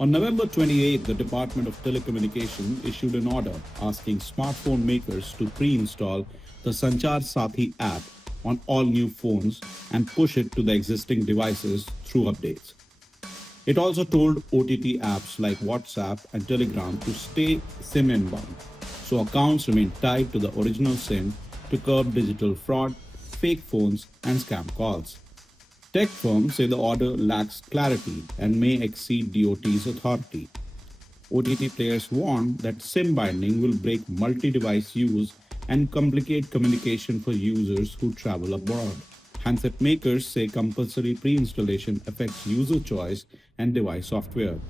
On November 28, the Department of Telecommunication issued an order asking smartphone makers to pre-install the Sanchar Sathi app on all new phones and push it to the existing devices through updates. It also told OTT apps like WhatsApp and Telegram to stay SIM inbound, so accounts remain tied to the original SIM to curb digital fraud, fake phones, and scam calls. Tech firms say the order lacks clarity and may exceed DOT's authority. OTT players warn that SIM binding will break multi-device use and complicate communication for users who travel abroad. Handset makers say compulsory pre-installation affects user choice and device software.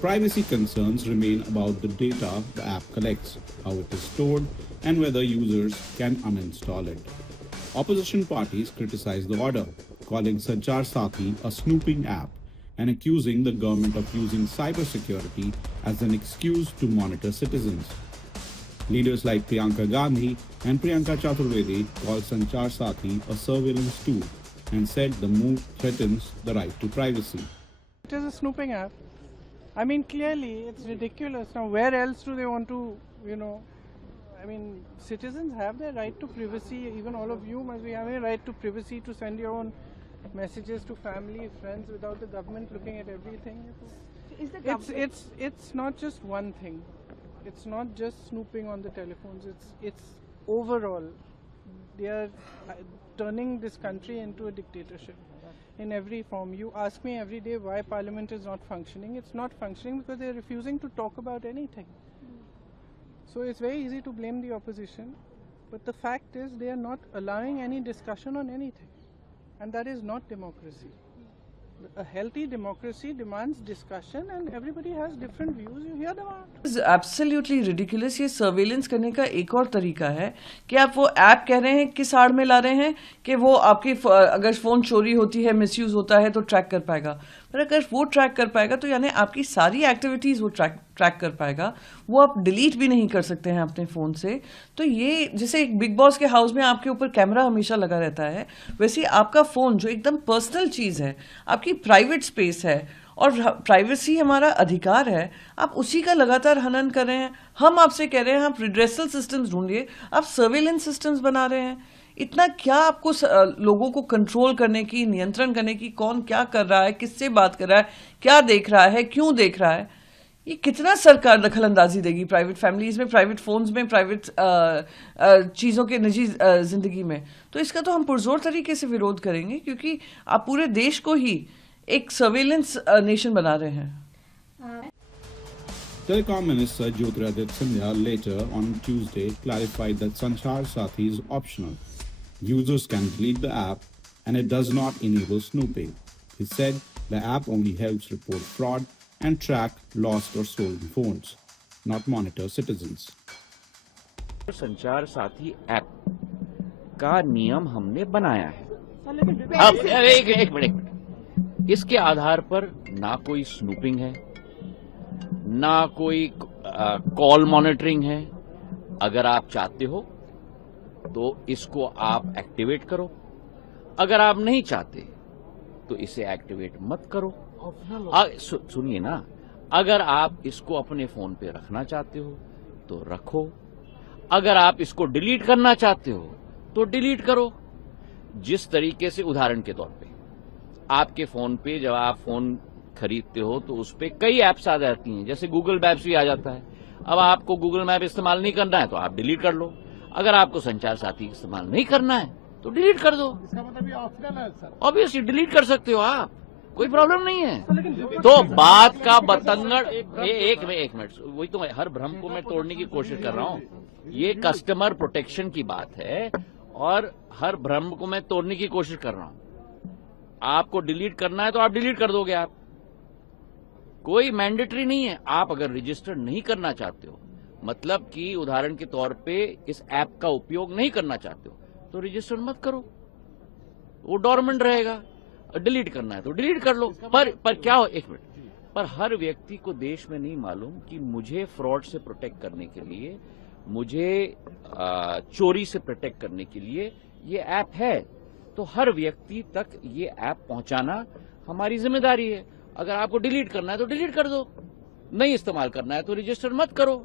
Privacy concerns remain about the data the app collects, how it is stored, and whether users can uninstall it. Opposition parties criticize the order, calling Sanchar Sathi a snooping app and accusing the government of using cybersecurity as an excuse to monitor citizens. Leaders like Priyanka Gandhi and Priyanka Chaturvedi called Sanchar Sathi a surveillance tool and said the move threatens the right to privacy. It is a snooping app. I mean, clearly, it's ridiculous. Now, where else do they want to, citizens have their right to privacy. Even all of you must be having a right to privacy to send your own messages to family, friends, without the government looking at everything. It's not just one thing. It's not just snooping on the telephones. It's overall. They are turning this country into a dictatorship in every form. You ask me every day why Parliament is not functioning. It's not functioning because they're refusing to talk about anything. So it's very easy to blame the opposition, but the fact is they are not allowing any discussion on anything, and that is not democracy. A healthy democracy demands discussion and everybody has different views. You hear them out. It's absolutely ridiculous. ये surveillance करने का एक और तरीका है कि आप वो ऐप कह रहे हैं किस आड़ में ला रहे हैं कि वो आपकी अगर फोन चोरी होती है, मिसयूज होता है तो ट्रैक कर पाएगा। पर अगर वो ट्रैक कर पाएगा तो यानी आपकी सारी एक्टिविटीज वो ट्रैक कर पाएगा। वो आप डिलीट भी नहीं कर सकते हैं अपने फोन से। तो ये जैसे एक बिग बॉस के हाउस में आपके ऊपर कैमरा हमेशा लगा रहता है, वैसे आपका फोन जो एकदम पर्सनल चीज है, आपकी प्राइवेट स्पेस है और प्राइवेसी हमारा अधिकार है, आप उसी का लगातार हनन कर रहे हैं। हम आपसे कह रहे हैं आप रिड्रेसल सिस्टम्स ढूंढिए, आप सर्वेलेंस सिस्टम्स बना रहे हैं। इतना क्या आपको लोगों को कंट्रोल करने की, नियंत्रण करने की, कौन क्या कर रहा है, किससे बात कर रहा है, क्या देख रहा है, क्यों देख रहा है, ये कितना सरकार दखल अंदाजी देगी प्राइवेट फैमिलीज में, प्राइवेट फोन्स में, प्राइवेट चीज़ों के निजी जिंदगी में। तो इसका तो हम पुरजोर तरीके से विरोध करेंगे क्योंकि आप पूरे देश को ही एक सर्वेलेंस नेशन बना रहे हैं। Telecom Minister Jyotiraditya Scindia later on Tuesday clarified that Sanchar Sathi is optional. Users can delete the app and it does not enable snooping. He said the app only helps report fraud and track lost or stolen phones, not monitor citizens. संचार साथी app का नियम हमने बनाया है। अब एक minute, इसके आधार पर ना कोई स्नूपिंग है, ना कोई कॉल मॉनिटरिंग है। अगर आप चाहते हो तो इसको आप एक्टिवेट करो, अगर आप नहीं चाहते तो इसे एक्टिवेट मत करो। सुनिए ना, अगर आप इसको अपने फोन पे रखना चाहते हो तो रखो, अगर आप इसको डिलीट करना चाहते हो तो डिलीट करो। जिस तरीके से, उदाहरण के तौर पे, आपके फोन पे जब आप फोन खरीदते हो तो उस पे कई ऐप्स आ जाती हैं, जैसे गूगल मैप्स भी आ जाता है। अब आपको गूगल मैप इस्तेमाल नहीं करना है तो आप डिलीट कर लो। अगर आपको संचार साथी इस्तेमाल नहीं करना है तो डिलीट कर दो। इसका मतलब ये ऑप्शनल है सर। ऑब्वियसली डिलीट कर सकते हो आप, कोई प्रॉब्लम नहीं है। तो बात का बतंगड़ एक मिनट, वही तो हर भ्रम को मैं तोड़ने की कोशिश कर रहा हूं। ये कस्टमर प्रोटेक्शन की बात है और हर भ्रम को मैं तोड़ने की कोशिश कर रहा हूं। आपको डिलीट करना है तो आप डिलीट कर दोगे, आप कोई मैंडेटरी नहीं है। आप अगर रजिस्टर नहीं करना चाहते हो, मतलब कि उदाहरण के तौर पे इस ऐप का उपयोग नहीं करना चाहते हो तो रजिस्टर मत करो, वो डोरमेंट रहेगा। डिलीट करना है तो डिलीट कर लो। पर क्या हो, एक मिनट, पर हर व्यक्ति को देश में नहीं मालूम कि मुझे फ्रॉड से प्रोटेक्ट करने के लिए, मुझे चोरी से प्रोटेक्ट करने के लिए ये ऐप है। तो हर व्यक्ति तक ये ऐप पहुंचाना हमारी जिम्मेदारी है अगर आपको डिलीट करना है तो डिलीट कर दो, नहीं इस्तेमाल करना है तो रजिस्टर मत करो।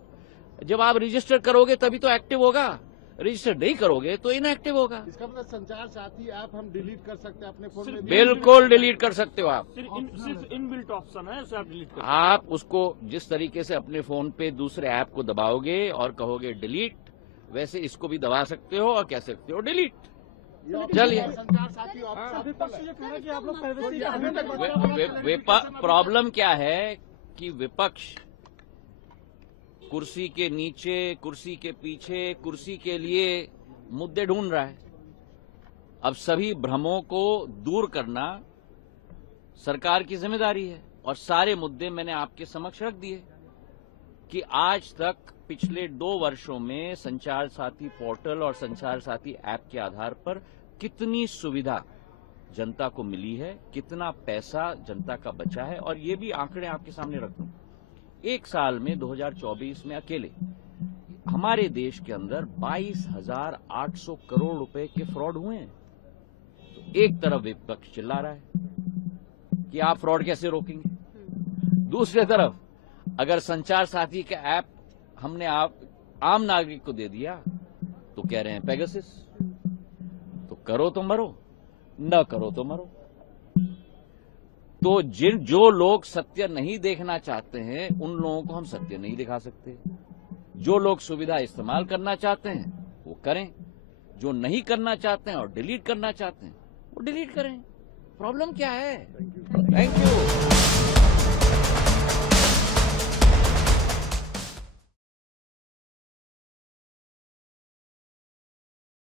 जब आप रजिस्टर करोगे तभी तो एक्टिव होगा, रजिस्टर नहीं करोगे तो इनएक्टिव होगा। इसका मतलब संचार साथी ऐप हम डिलीट कर सकते हैं अपने फोन में? बिल्कुल डिलीट कर सकते हो आप। सिर्फ इनबिल्ट ऑप्शन है, आप डिलीट कर। आप उसको जिस तरीके से अपने फोन पे दूसरे ऐप को दबाओगे और कहोगे डिलीट, वैसे इसको भी दबा सकते हो और कह सकते हो डिलीट। चलिए, संचार साथी प्रॉब्लम क्या है कि विपक्ष कुर्सी के नीचे, कुर्सी के पीछे, कुर्सी के लिए मुद्दे ढूंढ रहा है। अब सभी भ्रमों को दूर करना सरकार की जिम्मेदारी है और सारे मुद्दे मैंने आपके समक्ष रख दिए कि आज तक पिछले 2 वर्षों में संचार साथी पोर्टल और संचार साथी ऐप के आधार पर कितनी सुविधा जनता को मिली है, कितना पैसा जनता का बचा है। और ये भी आंकड़े आपके सामने रख दूं, एक साल में 2024 में अकेले हमारे देश के अंदर 22,800 करोड़ रुपए के फ्रॉड हुए हैं। तो एक तरफ विपक्ष चिल्ला रहा है कि आप फ्रॉड कैसे रोकेंगे, दूसरे तरफ अगर संचार साथी का ऐप हमने आम नागरिक को दे दिया तो कह रहे हैं पेगासस। तो करो तो मरो, न करो तो मरो। तो जो लोग सत्य नहीं देखना चाहते हैं उन लोगों को हम सत्य नहीं दिखा सकते। जो लोग सुविधा इस्तेमाल करना चाहते हैं वो करें, जो नहीं करना चाहते हैं और डिलीट करना चाहते हैं वो डिलीट करें। प्रॉब्लम क्या है? Thank you.